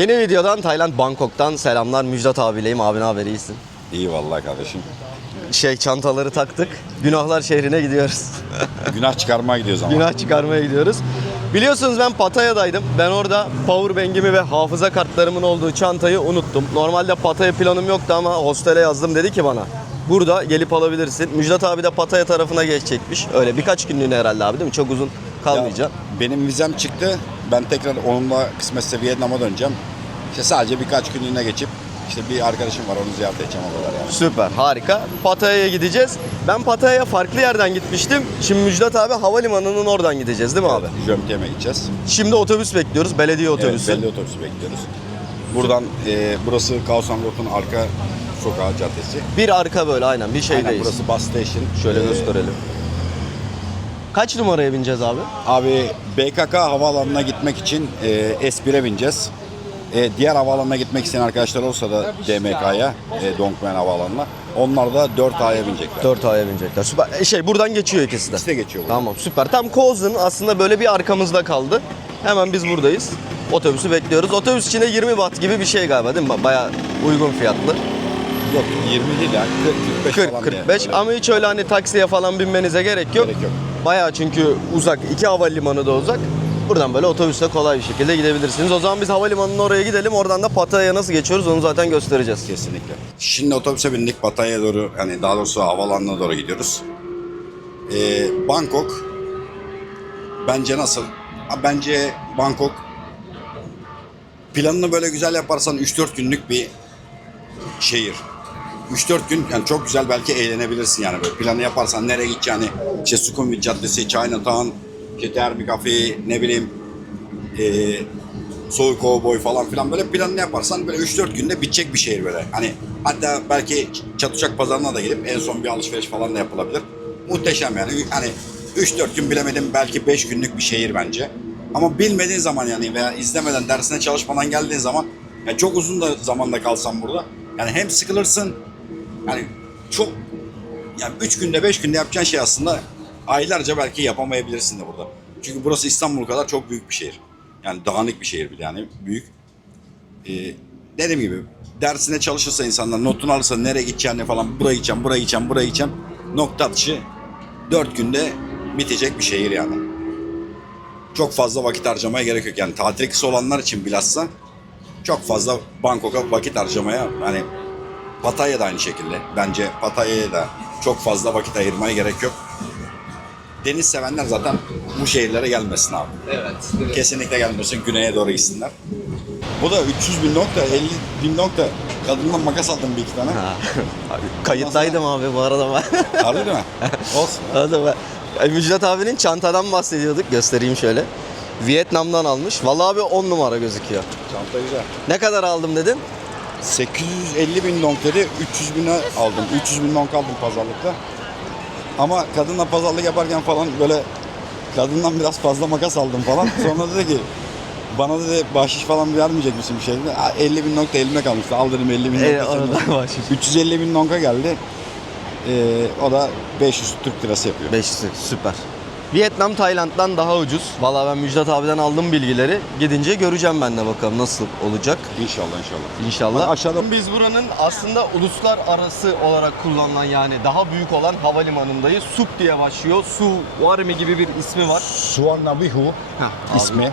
Yeni videodan Tayland Bangkok'tan selamlar. Müjdat abileyim. Abi ne haber iyisin? İyi vallahi kardeşim. Şey çantaları taktık. Günahlar şehrine gidiyoruz. Günah çıkarmaya gidiyoruz ama. Günah çıkarmaya gidiyoruz. Biliyorsunuz ben Pataya'daydım. Ben orada powerbank'imi ve hafıza kartlarımın olduğu çantayı unuttum. Normalde Pataya planım yoktu ama hostele yazdım dedi ki bana. Burada gelip alabilirsin. Müjdat abi de Pataya tarafına geçecekmiş. Öyle birkaç günlüğüne herhalde abi değil mi? Çok uzun Ya, kalmayacak. benim vizem çıktı. Ben tekrar onunla kısmetse Vietnam'a döneceğim. İşte sadece birkaç günlüğüne geçip işte bir arkadaşım var onu ziyaret edeceğim o kadar yani. Süper, harika. Pataya'ya gideceğiz. Ben Pataya'ya farklı yerden gitmiştim. Şimdi Müjdat abi havalimanının oradan gideceğiz değil mi abi? Jömtiye'me gideceğiz. Şimdi otobüs bekliyoruz, belediye otobüsü. Evet, belli otobüsü bekliyoruz. Buradan e, burası Kaosan Road'un arka sokağı caddesi. Bir arka böyle aynen bir şeydeyiz. Aynen burası bus station. Şöyle Ee, gösterelim. Kaç numaraya bineceğiz abi? Abi BKK havaalanına gitmek için e, S1'e bineceğiz. E, diğer havaalanına gitmek isteyen arkadaşlar olsa da DMK'ya, e, Dongmen Havaalanı'na onlar da 4A'ya binecekler. 4 aya binecekler. Süper. E, Şey buradan geçiyor ikisi de. İkisi de geçiyor buradan. Tamam süper. Tam Kozun aslında böyle bir arkamızda kaldı. Hemen biz buradayız. Otobüsü bekliyoruz. Otobüs içinde 20 baht gibi bir şey galiba değil mi? Bayağı uygun fiyatlı. Yok 20 değil ya 40 45 falan 40 diye. 45 Böyle. ama hiç öyle hani taksiye falan binmenize gerek yok. Gerek yok. Bayağı çünkü uzak. iki havalimanı da uzak. Buradan böyle otobüsle kolay bir şekilde gidebilirsiniz. O zaman biz havalimanının oraya gidelim. Oradan da Pattaya'ya nasıl geçiyoruz onu zaten göstereceğiz. Kesinlikle. Şimdi otobüse bindik Pattaya'ya doğru yani daha doğrusu havaalanına doğru gidiyoruz. Ee, Bangkok bence nasıl? Ha, Bence Bangkok planını böyle güzel yaparsan 3-4 günlük bir şehir. 3-4 gün yani çok güzel belki eğlenebilirsin yani böyle planı yaparsan nereye gideceğini işte Sukhumvit Caddesi, Chinatown, işte Derby Cafe ne bileyim eee Soy Cowboy falan filan böyle planını yaparsan böyle 3-4 günde bitecek bir şehir böyle. Hani hatta belki Çatuçak Pazarı'na da gidip en son bir alışveriş falan da yapılabilir. Muhteşem yani. Hani 3-4 gün bilemedim belki 5 günlük bir şehir bence. Ama bilmediğin zaman yani veya izlemeden dersine çalışmadan geldiğin zaman yani çok uzun da zamanda kalsan burada yani hem sıkılırsın yani çok yani 3 günde 5 günde yapacağın şey aslında aylarca belki yapamayabilirsin de burada. Çünkü burası İstanbul kadar çok büyük bir şehir. Yani dağınık bir şehir bile yani büyük. Ee, dediğim gibi dersine çalışırsa insanlar notunu alırsa nereye gideceğini falan buraya gideceğim, buraya gideceğim, buraya gideceğim. Nokta atışı 4 günde bitecek bir şehir yani. Çok fazla vakit harcamaya gerek yok. Yani tatil kısa olanlar için bilhassa çok fazla Bangkok'a vakit harcamaya hani Pattaya da aynı şekilde. Bence Pattaya'ya da çok fazla vakit ayırmaya gerek yok. Deniz sevenler zaten bu şehirlere gelmesin abi. Evet. Kesinlikle gelmesin. Güneye doğru gitsinler. Bu da 300 bin nokta, 50 bin nokta. Kadından makas aldım bir iki tane. Kayıttaydım abi bu arada ben. Harbi değil mi? Olsun. Hadi be. Ay, Müjdat abinin çantadan bahsediyorduk. Göstereyim şöyle. Vietnam'dan almış. Vallahi abi 10 numara gözüküyor. Çanta güzel. Ne kadar aldım dedin? 850 bin donk dedi, 300 bine aldım. 300 bin donk aldım pazarlıkta. Ama kadınla pazarlık yaparken falan böyle kadından biraz fazla makas aldım falan. Sonra dedi ki bana dedi bahşiş falan vermeyecek misin bir şey dedi. "Aa, 50 bin donk da elime kalmıştı. Al dedim 50 bin senin olsun." oradan bahşiş. 350 bin donka geldi. Ee, o da 500 Türk lirası yapıyor. 500 süper. Vietnam Tayland'dan daha ucuz. Vallahi ben Müjdat abiden aldım bilgileri. Gidince göreceğim ben de bakalım nasıl olacak. İnşallah inşallah. İnşallah. Aşağıda- Biz buranın aslında uluslararası olarak kullanılan yani daha büyük olan havalimanındayız. Sup diye başlıyor. Su Warmi gibi bir ismi var. Suvarnabhumi ismi.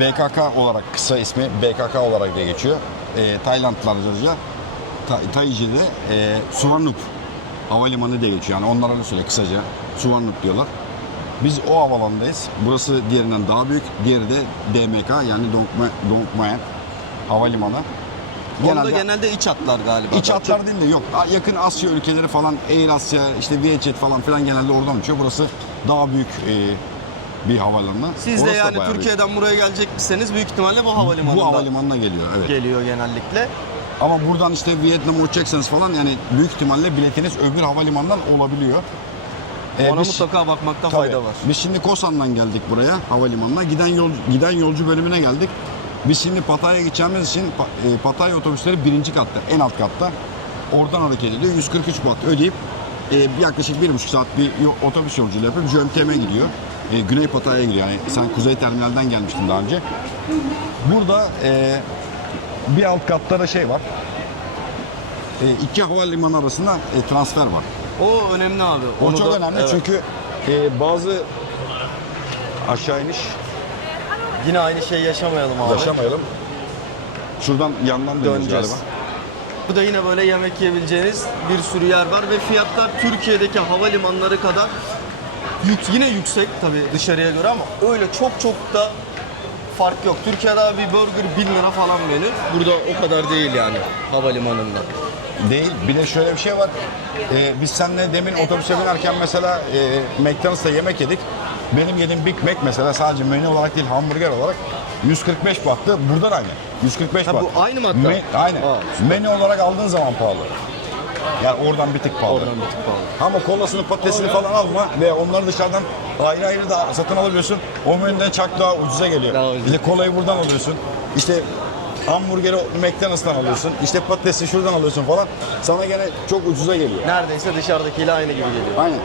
BKK olarak kısa ismi BKK olarak diye geçiyor. E, Taylandlılarca Ta, Taici'de e, Suvarnabhumi havalimanı diye geçiyor. Yani onlar öyle söylüyor kısaca. Suvarnabhumi diyorlar. Biz o havalandayız. Burası diğerinden daha büyük. Diğeri de DMK yani Dongma, Dongmayan havalimanı. Onda genelde iç hatlar galiba. İç hatlar değil de yok. Yakın Asya ülkeleri falan, Air Asya, işte VietJet falan filan genelde oradan uçuyor. Burası daha büyük e, bir havalimanı. Siz de Orası da yani bayağı büyük. Türkiye'den buraya gelecekmişseniz büyük ihtimalle bu havalimanında Bu havalimanına geliyor evet. geliyor genellikle. Ama buradan işte Vietnam'a uçacaksanız falan yani büyük ihtimalle biletiniz öbür havalimanından olabiliyor. Ee, Ona biz- mutlaka bakmakta tabii, fayda var. Biz şimdi Kosan'dan geldik buraya havalimanına. Giden yol giden yolcu bölümüne geldik. Biz şimdi Pattaya'ya gideceğimiz için e, Pattaya otobüsleri birinci katta, en alt katta. Oradan hareket ediyor. 143 baht ödeyip e, yaklaşık bir buçuk saat bir otobüs yolculuğu yapıp JMTM'e gidiyor. e, Güney Pattaya'ya gidiyor. Yani sen Kuzey Terminal'den gelmiştin daha önce. Burada e, bir alt katta da şey var. E, iki havalimanı arasında e, transfer var. O önemli abi. O Onu çok da- önemli evet. çünkü e, bazı aşağı iniş Yine aynı şeyi yaşamayalım abi. yaşamayalım. Şuradan yandan döneceğiz Döneceğiz. galiba. Bu da yine böyle yemek yiyebileceğiniz bir sürü yer var ve fiyatlar Türkiye'deki havalimanları kadar yük- yine yüksek tabii dışarıya göre ama öyle çok çok da fark yok. Türkiye'de abi bir burger 1000 lira falan menü. Burada o kadar değil yani havalimanında. Değil. Bir de şöyle bir şey var. Ee, biz seninle demin otobüse binerken mesela e, McDonald's'ta yemek yedik. Benim yediğim Big Mac mesela sadece menü olarak değil hamburger olarak 145 bahtı. Burada da aynı. 145 Ha, baht. bu aynı mı hatta? aynı. Aa, menü olarak aldığın zaman pahalı. Yani oradan bir tık pahalı. Oradan bir tık pahalı. Ama kolasını patatesini falan alma ve onları dışarıdan ayrı ayrı da satın alabiliyorsun. O menüden çok daha ucuza geliyor. Daha ucuz. Bir de kolayı buradan alıyorsun. İşte hamburgeri McDonald's'tan alıyorsun. İşte patatesi şuradan alıyorsun falan. Sana gene çok ucuza geliyor. Neredeyse dışarıdakiyle aynı gibi geliyor. Aynen.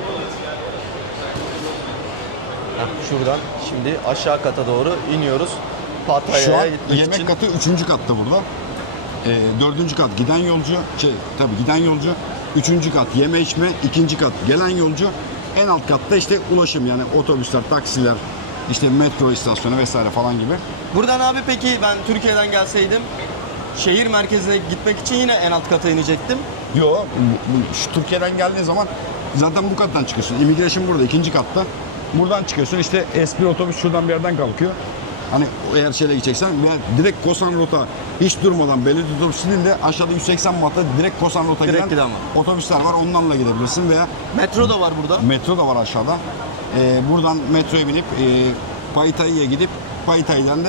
Heh, Şuradan şimdi aşağı kata doğru iniyoruz. Şu an Pattaya'ya gitmek yemek için. katı üçüncü katta burada. Ee, dördüncü kat giden yolcu, şey tabii giden yolcu. Üçüncü kat yeme içme, ikinci kat gelen yolcu. En alt katta işte ulaşım yani otobüsler, taksiler, işte metro istasyonu vesaire falan gibi. Buradan abi peki ben Türkiye'den gelseydim şehir merkezine gitmek için yine en alt kata inecektim. Yo, bu- bu- şu Türkiye'den geldiğin zaman zaten bu kattan çıkıyorsun. Immigration burada, ikinci katta. Buradan çıkıyorsun işte S1 otobüs şuradan bir yerden kalkıyor. Hani eğer şeyle gideceksen ve direkt Kosan Rota hiç durmadan belediye otobüsü değil de aşağıda 180 matta direkt Kosan Rota Direkt giden giden var. otobüsler var. Onlarla gidebilirsin veya Metro da var burada. metro da var aşağıda. Ee, buradan metroya binip e, Paytayı'ya gidip Paytayı'dan da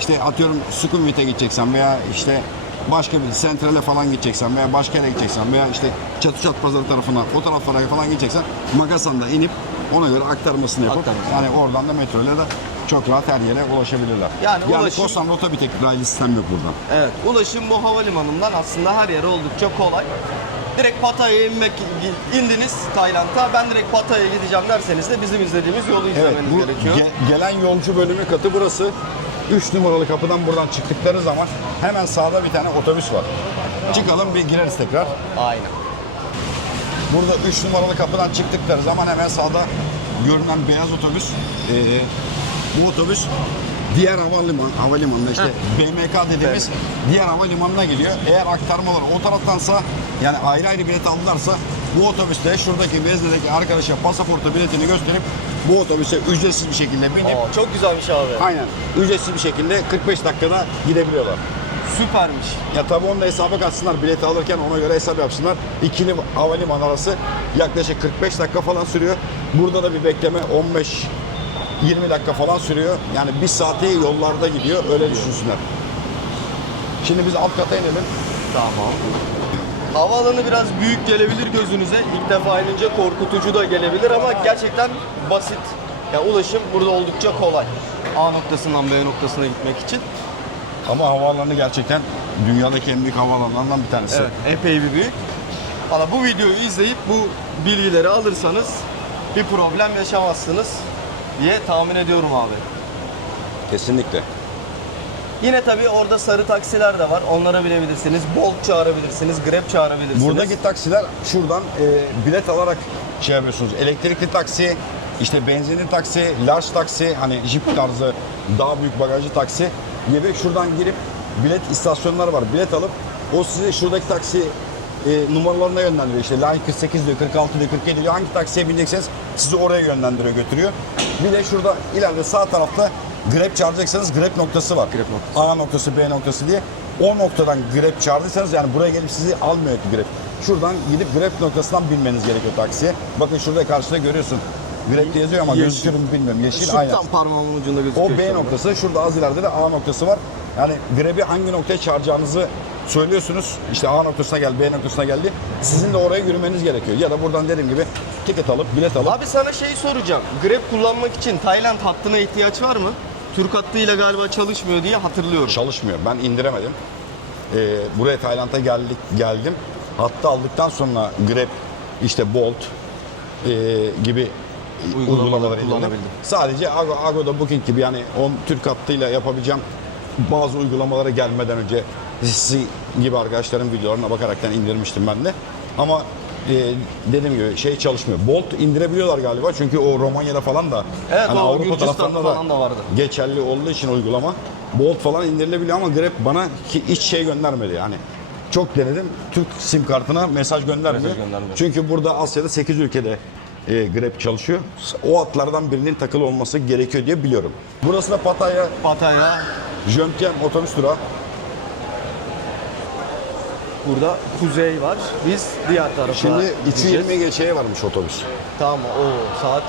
işte atıyorum Sukhumvit'e gideceksen veya işte başka bir sentrale falan gideceksen veya başka yere gideceksen veya işte Çatışat Pazarı tarafına o taraflara falan gideceksen Magasan'da inip ona göre aktarmasını yapıp Aktarması. yani oradan da metroyla da çok rahat her yere ulaşabilirler. Yani yani ulaşım- Kosan Rota bir tek raylı sistem yok burada. Evet. Ulaşım bu havalimanından aslında her yere oldukça kolay. Direkt Pattaya'ya inmek indiniz Tayland'a. Ben direkt Pattaya'ya gideceğim derseniz de bizim izlediğimiz yolu Evet, izlemeniz bu gerekiyor. ge- gelen yolcu bölümü katı burası. 3 numaralı kapıdan buradan çıktıkları zaman hemen sağda bir tane otobüs var. Çıkalım bir gireriz tekrar. Aynen. Burada 3 numaralı kapıdan çıktıkları zaman hemen sağda görünen beyaz otobüs. Ee, bu otobüs diğer havaliman, havalimanında işte BMK dediğimiz diğer havalimanına geliyor. Eğer aktarmalar o taraftansa yani ayrı ayrı bilet aldılarsa bu otobüste şuradaki veznedeki arkadaşa pasaportu biletini gösterip bu otobüse ücretsiz bir şekilde binip Aa, çok güzelmiş abi. Aynen. Ücretsiz bir şekilde 45 dakikada gidebiliyorlar. Süpermiş. Ya tabii onu da hesaba katsınlar bileti alırken ona göre hesap yapsınlar. İkili havalimanı arası yaklaşık 45 dakika falan sürüyor. Burada da bir bekleme 15 20 dakika falan sürüyor. Yani bir saati yollarda gidiyor. Öyle düşünsünler. Şimdi biz alt kata inelim. Tamam. Havaalanı biraz büyük gelebilir gözünüze. İlk defa inince korkutucu da gelebilir ama gerçekten basit. Ya ulaşım burada oldukça kolay. A noktasından B noktasına gitmek için. Ama havaalanı gerçekten dünyadaki en büyük havaalanlarından bir tanesi. Evet, epey bir büyük. Valla bu videoyu izleyip bu bilgileri alırsanız bir problem yaşamazsınız diye tahmin ediyorum abi. Kesinlikle. Yine tabii orada sarı taksiler de var. Onlara binebilirsiniz. Bolt çağırabilirsiniz, Grab çağırabilirsiniz. Buradaki taksiler şuradan e, bilet alarak şey yapıyorsunuz. Elektrikli taksi, işte benzinli taksi, large taksi, hani jip tarzı daha büyük bagajlı taksi gibi şuradan girip bilet istasyonları var. Bilet alıp o sizi şuradaki taksi e, numaralarına yönlendiriyor. İşte line 48 diyor, 46 diyor, 47 diyor. Hangi taksiye binecekseniz sizi oraya yönlendiriyor, götürüyor. Bir de şurada ileride sağ tarafta Grab çağıracaksanız Grab noktası var. Grab noktası. A noktası, B noktası diye. O noktadan Grab çağırdıysanız yani buraya gelip sizi almıyor ki Grab. Şuradan gidip Grab noktasından binmeniz gerekiyor taksiye. Bakın şurada karşıda görüyorsun. Grab diye yazıyor ama gözükür mü bilmiyorum. Yeşil Şu aynen. tam parmağımın ucunda gözüküyor. O şu B anda. noktası, şurada az ileride de A noktası var. Yani Grab'i hangi noktaya çağıracağınızı söylüyorsunuz. İşte A noktasına gel, B noktasına geldi. Sizin de oraya yürümeniz gerekiyor. Ya da buradan dediğim gibi ticket alıp, bilet alıp Abi sana şeyi soracağım. Grab kullanmak için Tayland hattına ihtiyaç var mı? Türk hattıyla galiba çalışmıyor diye hatırlıyorum. çalışmıyor. Ben indiremedim. Ee, buraya Tayland'a geldik, geldim. Hatta aldıktan sonra Grab, işte Bolt e, gibi Uygulamaları kullanabildim. Sadece Ago, Ago'da Booking gibi yani on Türk hattıyla yapabileceğim bazı uygulamalara gelmeden önce sizi gibi arkadaşların videolarına bakaraktan indirmiştim ben de. Ama e, dediğim gibi şey çalışmıyor. Bolt indirebiliyorlar galiba çünkü o Romanya'da falan da Evet, hani o Avrupa Gürcistan'da falan da vardı. geçerli olduğu için uygulama Bolt falan indirilebiliyor ama Grab bana ki hiç şey göndermedi yani. Çok denedim. Türk sim kartına mesaj göndermiyor. Mesaj göndermiyor. Çünkü burada Asya'da 8 ülkede e, Grab çalışıyor. O hatlardan birinin takılı olması gerekiyor diye biliyorum. Burası da Pattaya Pattaya Jöntyen otobüs durağı. Burada kuzey var. Biz diğer tarafa Şimdi gideceğiz. 3.20 geçeye varmış otobüs. Tamam o saat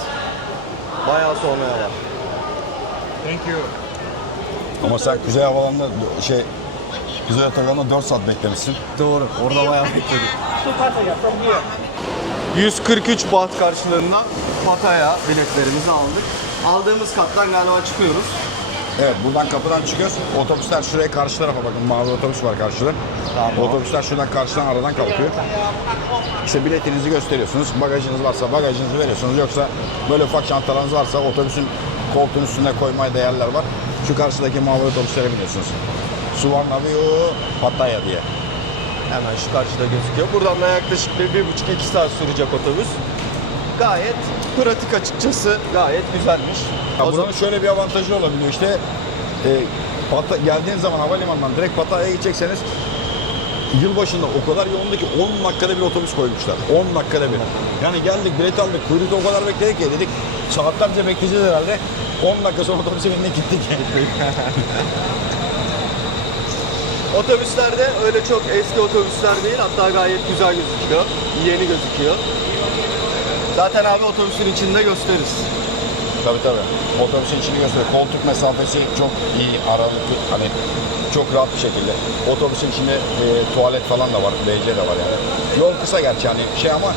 bayağı sonraya var. Ama sen Kuzey Havalanı'nda şey Kuzey Otogarı'nda 4 saat beklemişsin. Doğru. Orada bayağı bekledik. 143 baht karşılığında Pattaya biletlerimizi aldık. Aldığımız kattan galiba çıkıyoruz. Evet buradan kapıdan çıkıyoruz. Otobüsler şuraya karşı tarafa bakın. Mavi otobüs var karşıda. Tamam. Otobüsler şuradan karşıdan aradan kalkıyor. İşte biletinizi gösteriyorsunuz. Bagajınız varsa bagajınızı veriyorsunuz. Yoksa böyle ufak çantalarınız varsa otobüsün koltuğun üstüne koymaya da yerler var. Şu karşıdaki mavi otobüslere biniyorsunuz. Suvarnabhumi Pattaya diye. Hemen şu karşıda gözüküyor. Buradan da yaklaşık bir, bir buçuk iki saat sürecek otobüs. Gayet pratik açıkçası. Gayet güzelmiş. Ya O zaman şöyle bir avantajı olabiliyor işte e, Pata, geldiğiniz zaman havalimanından direkt Pattaya'ya gidecekseniz yılbaşında o kadar yoğundu ki 10 dakikada bir otobüs koymuşlar. 10 dakikada bir. Yani geldik bilet aldık kuyrukta o kadar bekledik ki dedik saatlerce bekleyeceğiz herhalde. 10 dakika sonra otobüse bindik gittik. Otobüslerde öyle çok eski otobüsler değil. Hatta gayet güzel gözüküyor. Yeni gözüküyor. Zaten abi otobüsün içinde gösteririz. tabii tabii. Otobüsün içini gösteriyor. Koltuk mesafesi çok iyi aralıklı hani çok rahat bir şekilde. Otobüsün içinde e, tuvalet falan da var. WC de var yani. Yol kısa gerçi hani şey ama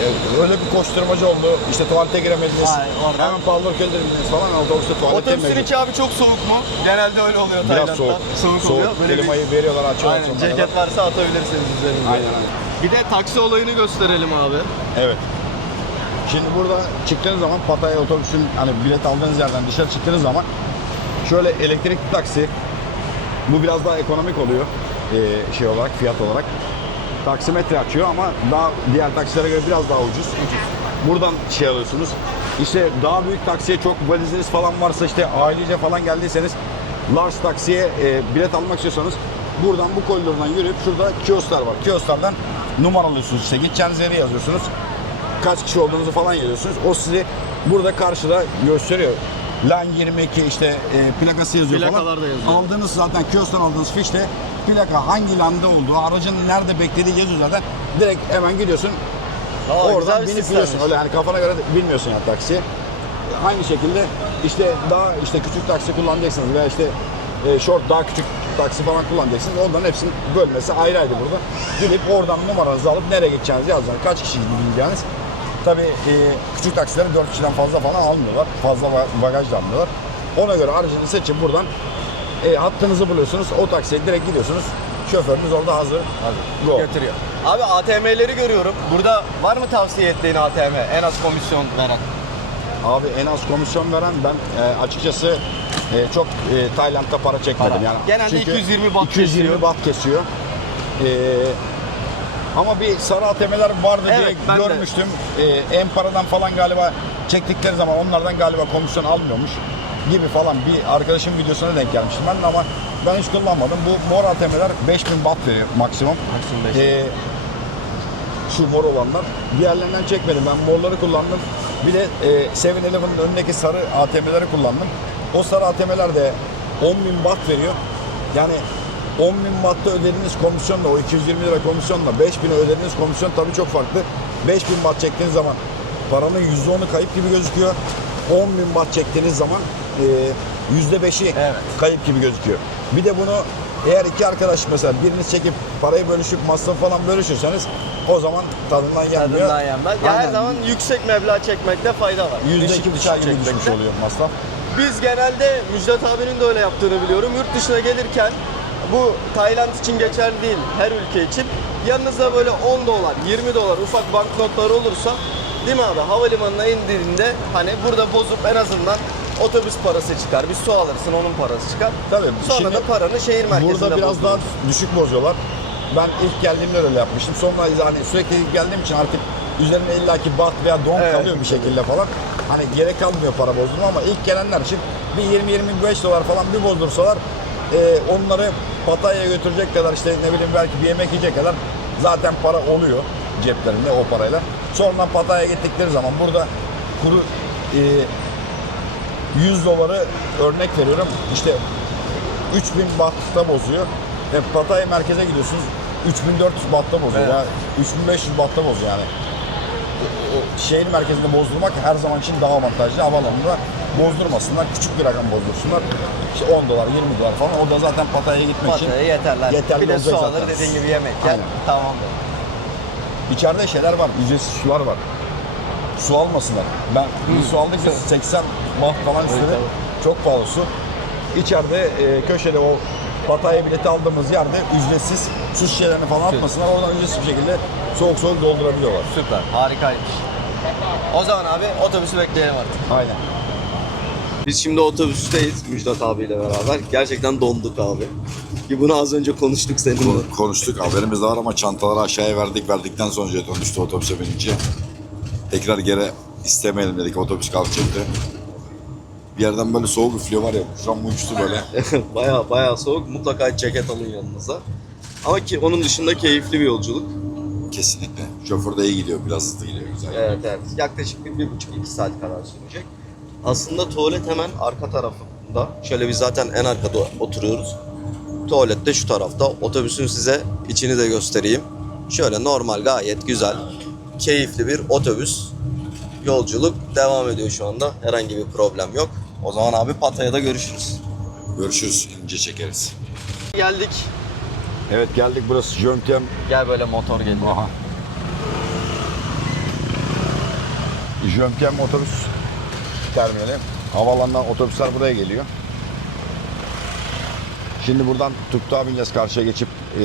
e, öyle bir koşturmacı oldu. İşte tuvalete giremediniz. Ay, oradan- Hemen paldır keldiniz falan. Otobüste tuvalet Otobüsün içi abi çok soğuk mu? Genelde öyle oluyor Biraz Tayland'da. soğuk. Soğuk, oluyor. Böyle bir- Klimayı veriyorlar açıyorlar. Aynen ceket kadar. varsa atabilirsiniz üzerinize. Aynen, aynen. Bir de taksi olayını gösterelim abi. Evet. Şimdi burada çıktığınız zaman Pattaya otobüsün hani bilet aldığınız yerden dışarı çıktığınız zaman şöyle elektrikli taksi bu biraz daha ekonomik oluyor ee, şey olarak fiyat olarak. Taksimetre açıyor ama daha diğer taksilere göre biraz daha ucuz. Buradan şey alıyorsunuz. İşte daha büyük taksiye çok valiziniz falan varsa işte ailece falan geldiyseniz large taksiye e, bilet almak istiyorsanız buradan bu koridordan yürüyüp şurada kiosklar var. Kiosklardan numara alıyorsunuz işte gideceğiniz yeri yazıyorsunuz kaç kişi olduğunuzu falan yazıyorsunuz. O sizi burada karşıda gösteriyor. Lan 22 işte e, plakası yazıyor Plakalar falan. da yazıyor. Aldığınız zaten kiostan aldığınız fişte plaka hangi landa olduğu, aracın nerede beklediği yazıyor zaten. Direkt hemen gidiyorsun. Aa, güzel oradan bir binip sistemmiş. gidiyorsun. Öyle hani kafana göre de bilmiyorsun ya taksiye. Aynı şekilde işte daha işte küçük taksi kullanacaksınız veya işte e, short daha küçük taksi falan kullanacaksınız. Onların hepsinin bölmesi ayrı ayrı burada. Gidip oradan numaranızı alıp nereye gideceğinizi yazacaksınız. Kaç kişi gideceğiniz. Tabii e, küçük taksileri 4 kişiden fazla falan almıyorlar. Fazla ba- bagaj da almıyorlar. Ona göre aracınızı seçin buradan e, hattınızı buluyorsunuz. O taksiye direkt gidiyorsunuz. Şoförünüz orada hazır. Hazır. Go. Götürüyor. Abi ATM'leri görüyorum. Burada var mı tavsiye ettiğin ATM? En az komisyon veren. Abi en az komisyon veren ben e, açıkçası e, çok e, Tayland'da para çekmedim Para. yani. Genelde 220 baht 220 kesiyor. baht kesiyor. E, ama bir sarı ATM'ler vardı Evet, diye ben de. görmüştüm. E, en paradan falan galiba çektikleri zaman onlardan galiba komisyon almıyormuş gibi falan bir arkadaşım videosuna denk gelmiştim ben de ama ben hiç kullanmadım. Bu mor ATM'ler 5000 baht veriyor maksimum. Maksimum 5000. E, şu mor olanlar. Diğerlerinden çekmedim. Ben morları kullandım. Bir de e, 7-Eleven'ın önündeki sarı ATM'leri kullandım. O sarı ATM'ler de 10 bin baht veriyor. Yani 10 bin bahtta ödediğiniz komisyonla o 220 lira komisyonla 5 bin ödediğiniz komisyon tabii çok farklı. 5 bin baht çektiğiniz zaman paranın %10'u kayıp gibi gözüküyor. 10 bin baht çektiğiniz zaman e, %5'i Evet. kayıp gibi gözüküyor. Bir de bunu eğer iki arkadaş mesela biriniz çekip parayı bölüşüp masraf falan bölüşürseniz o zaman tadından yenmiyor. Tadından yenmez. Ya her zaman yüksek meblağ çekmekte fayda var. Yüzde iki buçuğa gibi düşmüş oluyor masraf. Biz genelde Müjdat abinin de öyle yaptığını biliyorum. Yurt dışına gelirken bu Tayland için geçerli değil her ülke için. Yanınızda böyle 10 dolar, 20 dolar ufak banknotlar olursa Değil mi abi? Havalimanına indiğinde hani burada bozup en azından otobüs parası çıkar. Bir su alırsın onun parası çıkar. Tabii, Sonra şimdi da paranı şehir merkezinde Burada biraz daha bozdurursun. düşük bozuyorlar. Ben ilk geldiğimde öyle yapmıştım. Sonra hani sürekli ilk geldiğim için artık üzerine illaki bat veya don Evet. kalıyor bir şekilde falan. Hani gerek kalmıyor para bozdurma ama ilk gelenler için bir 20-25 dolar falan bir bozdursalar e, onları Pattaya'ya götürecek kadar işte ne bileyim belki bir yemek yiyecek kadar zaten para oluyor ceplerinde o parayla. Sonradan Pattaya'ya gittikleri zaman burada kuru e, 100 doları örnek veriyorum. İşte 3000 bahtta bozuyor. E, Pattaya merkeze gidiyorsunuz 3400 bahtta bozuyor Evet. ya. 3500 bahtta bozuyor yani. O- o şehir merkezinde bozdurmak her zaman için daha avantajlı. Havalanında bozdurmasınlar. Küçük bir rakam bozdursunlar. İşte 10 dolar, 20 dolar falan. O da zaten Pattaya'ya gitmek için Pataya yeterler. yeterli bir de olacak su zaten. alır dediğin gibi yemek yer. Aynen. Tamamdır. İçeride şeyler var, ücretsiz sular var. Su almasınlar. Ben bir su aldık ya 80 baht falan tabii. Çok pahalı su. İçeride e, köşede o Pattaya bileti aldığımız yerde ücretsiz su şişelerini falan atmasınlar. Oradan ücretsiz bir şekilde soğuk soğuk doldurabiliyorlar. Süper. Harikaymış. O zaman abi otobüsü bekleyelim artık. Aynen. Biz şimdi otobüsteyiz Müjdat abiyle beraber. Gerçekten donduk abi. Ki bunu az önce konuştuk seninle. Kon- Konuştuk haberimiz de var ama çantaları aşağıya verdik. Verdikten sonra jeton düştü otobüse binince. Tekrar geri istemeyelim dedik otobüs kalkacaktı. Bir yerden böyle soğuk üflüyor var ya. Şuram uçtu böyle. baya baya soğuk. Mutlaka ceket alın yanınıza. Ama ki onun dışında keyifli bir yolculuk. Kesinlikle. Şoför de iyi gidiyor. Biraz hızlı gidiyor. Güzel. Evet evet. Yaklaşık bir, bir buçuk iki saat kadar sürecek. Aslında tuvalet hemen arka tarafında. Şöyle biz zaten en arkada oturuyoruz. Tuvalet de şu tarafta. Otobüsün size içini de göstereyim. Şöyle normal gayet güzel, keyifli bir otobüs. Yolculuk devam ediyor şu anda. Herhangi bir problem yok. O zaman abi Pattaya'da görüşürüz. Görüşürüz. ince çekeriz. Geldik. Evet geldik burası Jöntem. Gel böyle motor geliyor. Aha. Jöntem otobüs terminali. Havalandan otobüsler buraya geliyor. Şimdi buradan Tuktuğa bineceğiz karşıya geçip e,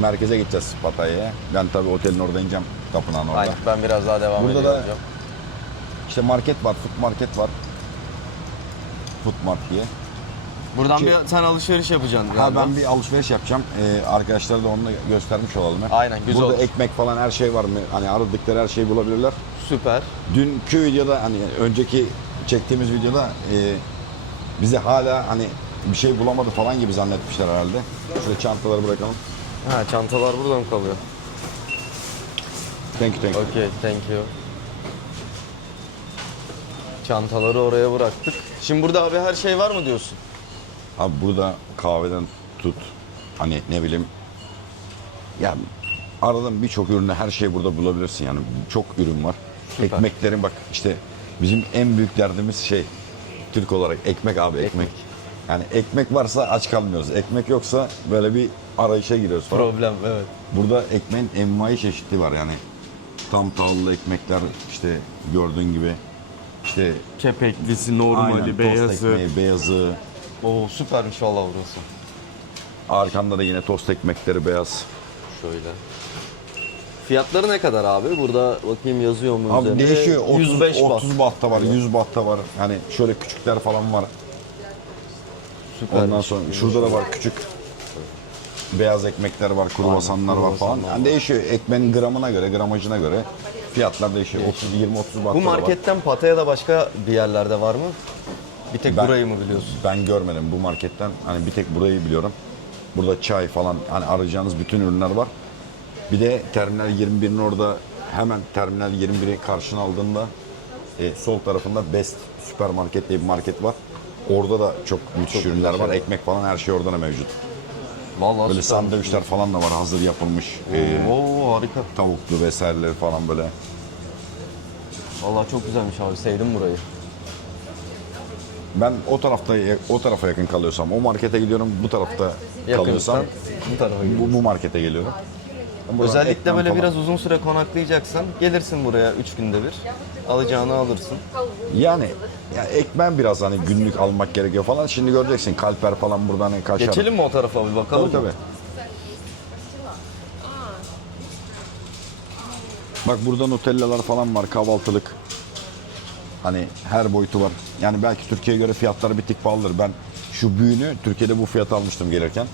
merkeze gideceğiz Pattaya'ya. Ben tabii otelin orada ineceğim tapınağın orada. Aynen, ben biraz daha devam Burada da- olacağım. İşte market var, food market var. Food Mart diye. Buradan Ki- bir sen alışveriş yapacaksın Ha, galiba. ben bir alışveriş yapacağım. Ee, arkadaşlara da onu göstermiş olalım. Aynen, güzel Burada olur. ekmek falan her şey var mı? Hani aradıkları her şeyi bulabilirler. Süper. Dünkü videoda hani önceki çektiğimiz videoda e, bize hala hani bir şey bulamadı falan gibi zannetmişler herhalde. Şöyle çantaları bırakalım. Ha çantalar burada mı kalıyor? Thank you, thank you. Okay, thank you. Çantaları oraya bıraktık. Şimdi burada abi her şey var mı diyorsun? Abi burada kahveden tut hani ne bileyim ya aradığın birçok ürünü her şeyi burada bulabilirsin yani çok ürün var. Süper. Ekmeklerin bak işte bizim en büyük derdimiz şey Türk olarak ekmek abi ekmek. Yani ekmek varsa aç kalmıyoruz. Ekmek yoksa böyle bir arayışa giriyoruz falan. Problem evet. Burada ekmeğin envai çeşitli var yani. Tam tahıllı ekmekler işte gördüğün gibi işte Kepeklisi, aynen, tost ekmeği, beyazı, Oo süpermiş valla burası. Arkamda da yine tost ekmekleri beyaz. Şöyle. Fiyatları ne kadar abi? Burada bakayım yazıyor mu Abi üzerinde? değişiyor. 30, 105 baht. 30 bahta var, 100 bahta var. Hani şöyle küçükler falan var. Süpermiş. Ondan sonra şurada da var küçük beyaz ekmekler var, kruvasanlar var falan. Yani değişiyor. Ekmeğin gramına göre, gramajına göre fiyatlar değişiyor. 30 20 30 bahta Bu var. marketten Pattaya'da başka bir yerlerde var mı? Bir tek Ben- burayı mı biliyorsun? Ben görmedim bu marketten. Hani bir tek burayı biliyorum. Burada çay falan hani arayacağınız bütün ürünler var. Bir de Terminal 21'in orada hemen Terminal 21'i karşına aldığında e, sol tarafında Best Süpermarket diye bir market var. Orada da çok müthiş ürünler var. Ekmek falan her şey orada da mevcut. Vallahi Böyle sandviçler falan da var hazır yapılmış. E, Oo harika. tavuklu vesaireleri falan böyle. Vallahi çok güzelmiş abi. Sevdim burayı. Ben o tarafta o tarafa yakın kalıyorsam o markete gidiyorum. Bu tarafta kalıyorsam Yakınsan bu tarafa gidiyorsun. bu, bu markete geliyorum. Buradan Özellikle böyle falan. biraz uzun süre konaklayacaksan gelirsin buraya 3 günde bir. Alacağını alırsın. Yani ya ekmen biraz hani günlük almak gerekiyor falan. Şimdi göreceksin kalper falan buradan hani kaşar. Geçelim mi o tarafa bir bakalım Tabii mı? tabii. Bak burada Nutella'lar falan var kahvaltılık. Hani her boyutu var. Yani belki Türkiye'ye göre fiyatları bir tık pahalıdır. Ben şu büyüğünü Türkiye'de bu fiyata almıştım gelirken.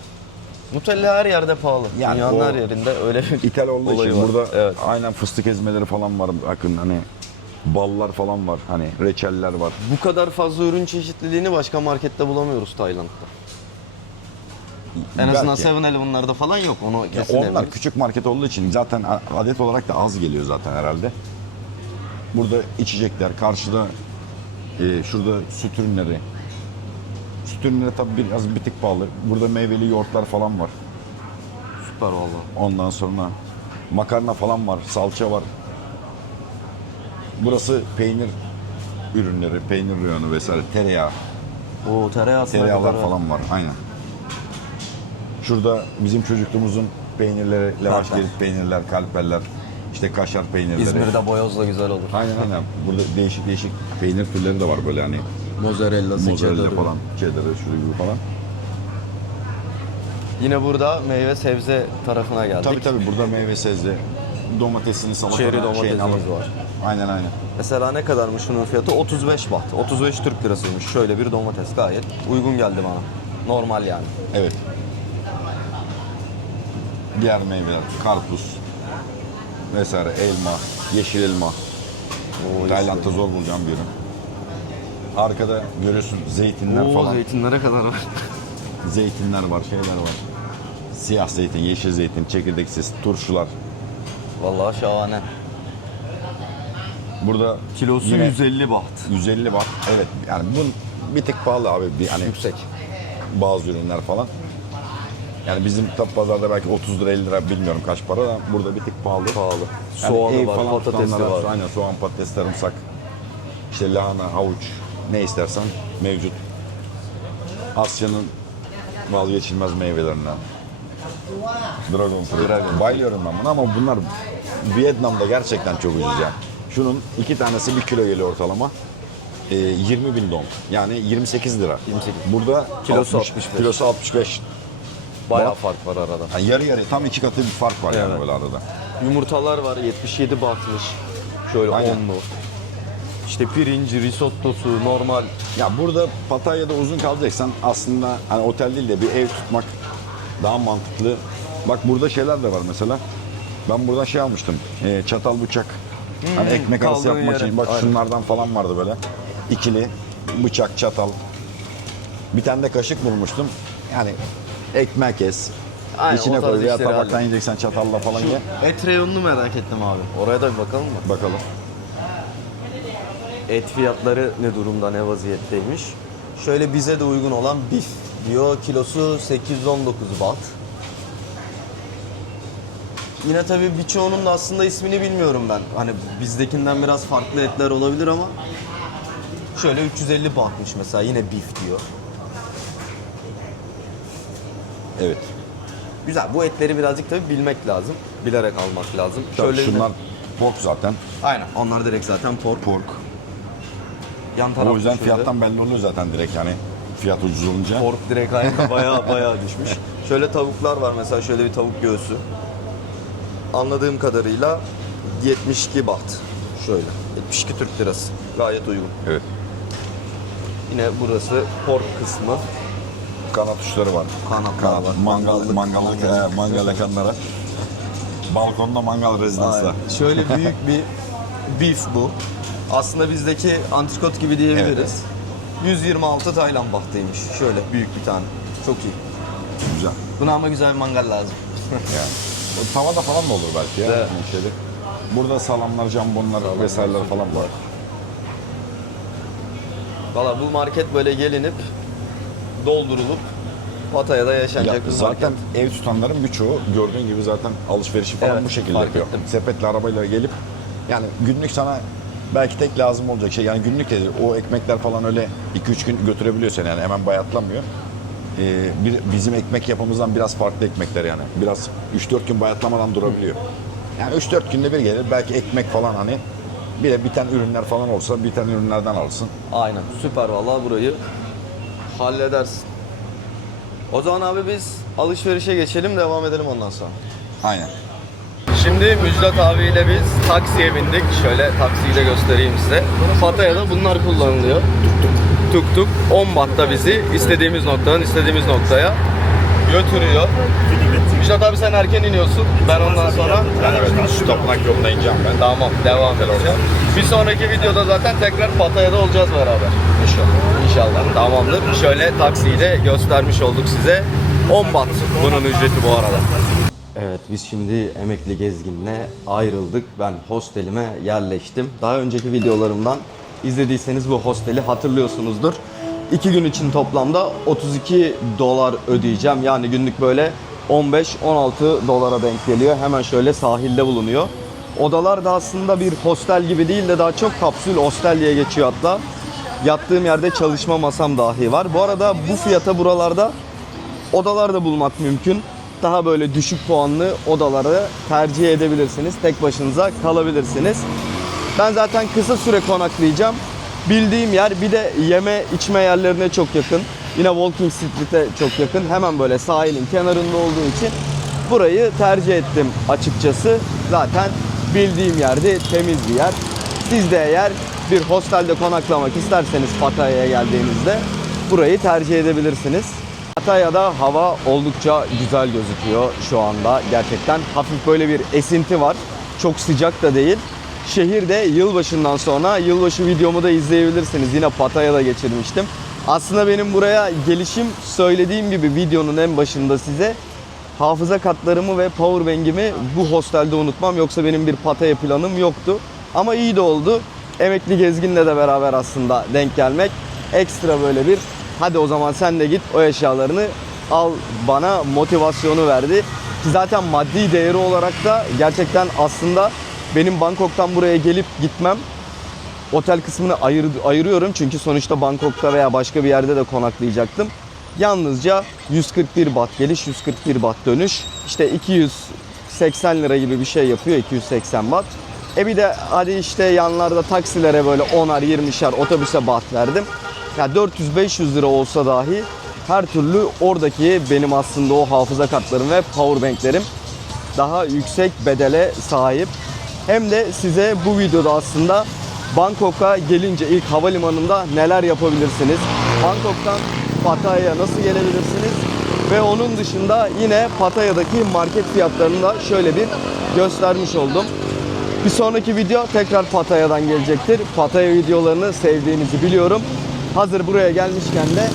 Nutella her yerde pahalı. Yani Dünyanın o- her yerinde öyle bir İthal olduğu olayı için var. burada Evet. aynen fıstık ezmeleri falan var. Bakın hani ballar falan var. Hani reçeller var. Bu kadar fazla ürün çeşitliliğini başka markette bulamıyoruz Tayland'da. En azından Belki. 7-Eleven'larda falan yok. Onu Ya kesin onlar eminim. küçük market olduğu için zaten adet olarak da az geliyor zaten herhalde. Burada içecekler, karşıda e, şurada süt ürünleri. Süt ürünleri tabii biraz bir tık pahalı. Burada meyveli yoğurtlar falan var. Süper valla. Ondan sonra makarna falan var, salça var. Burası peynir ürünleri, peynir reyonu vesaire, tereyağı, Oo tereyağı tereyağlar falan var. Aynen. Şurada bizim çocukluğumuzun peynirleri, lavaş Kalper. gelip peynirler, kalperler, işte kaşar peynirleri. İzmir'de boyozla güzel olur. Aynen aynen. Burada değişik değişik peynir türleri de var böyle hani Mozzarella'sı, mozzarella cheddar'ı. falan, cheddar'ı, şu gibi falan. Yine burada meyve sebze tarafına geldik. Tabii tabii burada meyve sebze, domatesini, salatanı, Çeri şeyini domatesimiz alıp- var. Aynen aynen. Mesela ne kadarmış şunun fiyatı? 35 baht. 35 Türk lirasıymış. Şöyle bir domates gayet uygun geldi bana. Normal yani. Evet. Diğer meyveler, karpuz vesaire, elma, yeşil elma. Tayland'da zor bulacağım bir ürün. Arkada görüyorsun zeytinler Oo, falan. zeytinlere kadar var. Zeytinler var, şeyler var. Siyah zeytin, yeşil zeytin, çekirdeksiz, turşular. Vallahi şahane. Burada Kilosu yine 150 baht. 150 var. Evet yani bu bir tık pahalı abi. Bir, hani Yüksek. bazı ürünler falan. Yani bizim tabi pazarda belki 30 lira 50 lira bilmiyorum kaç para da burada bir tık pahalı. Pahalı. Yani Soğanı ev var, falan patatesi tutanlara- var. Aynen soğan, patates, sarımsak. İşte lahana, havuç ne istersen mevcut. Asya'nın vazgeçilmez meyvelerinden. Dragon fruit. Bayılıyorum ben buna ama bunlar Vietnam'da gerçekten çok ucuz ya. Şunun iki tanesi bir kilo geliyor ortalama. Ee, 20 bin dong. Yani 28 lira. 28. Burada Kilosu 60, 65. Kilosu 65. Bayağı Bak. fark var arada. Yani yarı yarı tam iki katı bir fark var yani Evet. böyle arada. Yumurtalar var 77 bahtmış. Şöyle Aynen. onlu. İşte pirinci, risottosu, normal. Ya burada Pattaya'da uzun kalacaksan aslında hani otel değil de bir ev tutmak daha mantıklı. Bak burada şeyler de var mesela. Ben buradan şey almıştım. e, çatal bıçak. hani ekmek arası kaldığın yapmak yere. için. Bak Aynen. şunlardan falan vardı böyle. İkili bıçak, çatal. Bir tane de kaşık bulmuştum. Yani ekmek kes. Aynen, içine tarz koy veya işleri tabaktan hallet. yiyeceksen çatalla falan ye. Et reyonunu merak ettim abi. Oraya da bir bakalım mı? Bakalım. Et fiyatları ne durumda, ne vaziyetteymiş? Şöyle bize de uygun olan bif diyor. Kilosu 819 baht. Yine tabii birçoğunun da aslında ismini bilmiyorum ben. Hani bizdekinden biraz farklı etler olabilir ama şöyle 350 bahtmış mesela yine bif diyor. Evet. Güzel. Bu etleri birazcık tabii bilmek lazım. Bilerek almak lazım. Tabii Şöyle şunlar pork zaten. Aynen. Onlar direkt zaten pork. Pork. Yan tarafta O yüzden şöyle- fiyattan belli oluyor zaten direkt yani. Fiyat ucuz olunca. Pork direkt aynen bayağı bayağı düşmüş. Şöyle tavuklar var mesela şöyle bir tavuk göğsü. Anladığım kadarıyla 72 baht. Şöyle 72 Türk lirası. Gayet uygun. Evet. Yine burası pork kısmı. Kanat uçları var. Kanatlar var. Mangal, Mangallık- mangallık, he, mangal yakanlara. Balkonda mangal rezidansı. Aynen. Şöyle büyük bir beef bu. Aslında bizdeki antrikot gibi diyebiliriz. 126 Tayland bahtıymış. Şöyle büyük bir tane. Çok iyi. Güzel. Buna ama güzel bir mangal lazım. Yani. O tavada falan da olur belki ya. Evet. Şeyde. Burada salamlar, jambonlar vesaireler falan var. Valla bu market böyle gelinip doldurulup Pattaya'da Ya yaşanacak bir zaten market. ev tutanların birçoğu gördüğün gibi zaten alışverişi falan Evet, bu şekilde fark yapıyor. ettim. Sepetle arabayla gelip yani günlük sana belki tek lazım olacak şey yani günlük de değil. o ekmekler falan öyle 2-3 gün götürebiliyor seni yani hemen bayatlamıyor. Ee, bir, bizim ekmek yapımızdan biraz farklı ekmekler yani. Biraz 3-4 gün bayatlamadan durabiliyor. Yani 3-4 günde bir gelir belki ekmek falan hani bir de biten ürünler falan olsa biten ürünlerden alırsın. Aynen süper valla burayı halledersin. O zaman abi biz alışverişe geçelim devam edelim ondan sonra. Aynen. Şimdi Müjdat abiyle biz taksiye bindik. Şöyle taksiyi de göstereyim size. Pataya'da bunlar kullanılıyor. Tuk tuk 10 batta bizi istediğimiz noktadan istediğimiz noktaya götürüyor. Müjdat abi sen erken iniyorsun. Ben ondan sonra Ben evet su tapınak yoluna ineceğim ben. Tamam devam edeceğim. Bir sonraki videoda zaten tekrar Pataya'da olacağız beraber. İnşallah. İnşallah tamamdır. Şöyle taksiyi de göstermiş olduk size. 10 bat bunun ücreti bu arada. Evet biz şimdi emekli gezginle ayrıldık. Ben hostelime yerleştim. Daha önceki videolarımdan izlediyseniz bu hosteli hatırlıyorsunuzdur. 2 gün için toplamda 32 dolar ödeyeceğim. Yani günlük böyle 15-16 dolara denk geliyor. Hemen şöyle sahilde bulunuyor. Odalar da aslında bir hostel gibi değil de daha çok kapsül hostel diye geçiyor hatta. Yattığım yerde çalışma masam dahi var. Bu arada bu fiyata buralarda odalar da bulmak mümkün. Daha böyle düşük puanlı odaları tercih edebilirsiniz. Tek başınıza kalabilirsiniz. Ben zaten kısa süre konaklayacağım. Bildiğim yer bir de yeme içme yerlerine çok yakın. Yine Walking Street'e çok yakın. Hemen böyle sahilin kenarında olduğu için burayı tercih ettim açıkçası. Zaten bildiğim yerde temiz bir yer. Siz de eğer bir hostelde konaklamak isterseniz Pattaya'ya geldiğinizde burayı tercih edebilirsiniz. Pattaya'da hava oldukça güzel gözüküyor şu anda. Gerçekten hafif böyle bir esinti var. Çok sıcak da değil. Şehirde yılbaşından sonra yılbaşı videomu da izleyebilirsiniz. Yine Pattaya'da geçirmiştim. Aslında benim buraya gelişim söylediğim gibi videonun en başında size hafıza kartlarımı ve powerbank'imi bu hostelde unutmam. Yoksa benim bir Pattaya planım yoktu. Ama iyi de oldu. Emekli gezginle de beraber aslında denk gelmek ekstra böyle bir hadi o zaman sen de git o eşyalarını al bana motivasyonu verdi. Ki zaten maddi değeri olarak da gerçekten aslında benim Bangkok'tan buraya gelip gitmem otel kısmını ayır, ayırıyorum çünkü sonuçta Bangkok'ta veya başka bir yerde de konaklayacaktım. Yalnızca 141 baht geliş, 141 baht dönüş. İşte 280 lira gibi bir şey yapıyor 280 baht. E bir de hadi işte yanlarda taksilere böyle 10'ar 20'şer otobüse baht verdim. Ya 400-500 lira olsa dahi her türlü oradaki benim aslında o hafıza kartlarım ve powerbanklerim daha yüksek bedele sahip. Hem de size bu videoda aslında Bangkok'a gelince ilk havalimanında neler yapabilirsiniz? Bangkok'tan Pattaya'ya nasıl gelebilirsiniz? Ve onun dışında yine Pattaya'daki market fiyatlarını da şöyle bir göstermiş oldum. Bir sonraki video tekrar Pattaya'dan gelecektir. Pattaya videolarını sevdiğinizi biliyorum. Hazır buraya gelmişken de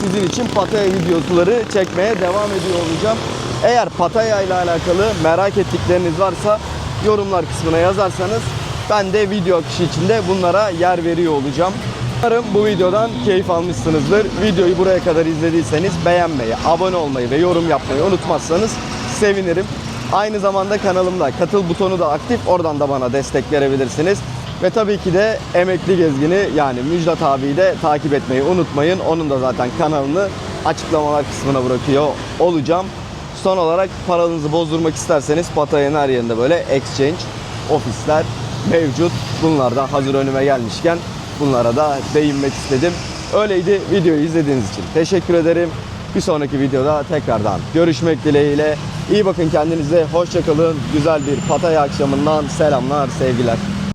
sizin için Pattaya videoları çekmeye devam ediyor olacağım. Eğer Pattaya ile alakalı merak ettikleriniz varsa yorumlar kısmına yazarsanız ben de video akışı içinde bunlara yer veriyor olacağım. Umarım bu videodan keyif almışsınızdır. Videoyu buraya kadar izlediyseniz beğenmeyi, abone olmayı ve yorum yapmayı unutmazsanız sevinirim. Aynı zamanda kanalımda katıl butonu da aktif. Oradan da bana destek verebilirsiniz. Ve tabii ki de emekli gezgini yani Müjdat abiyi de takip etmeyi unutmayın. Onun da zaten kanalını açıklamalar kısmına bırakıyor olacağım. Son olarak paranızı bozdurmak isterseniz Pattaya'nın her yerinde böyle exchange ofisler mevcut. Bunlar da hazır önüme gelmişken bunlara da değinmek istedim. Öyleydi videoyu izlediğiniz için teşekkür ederim. Bir sonraki videoda tekrardan görüşmek dileğiyle. İyi bakın kendinize. Hoşçakalın. Güzel bir Pattaya akşamından selamlar, sevgiler.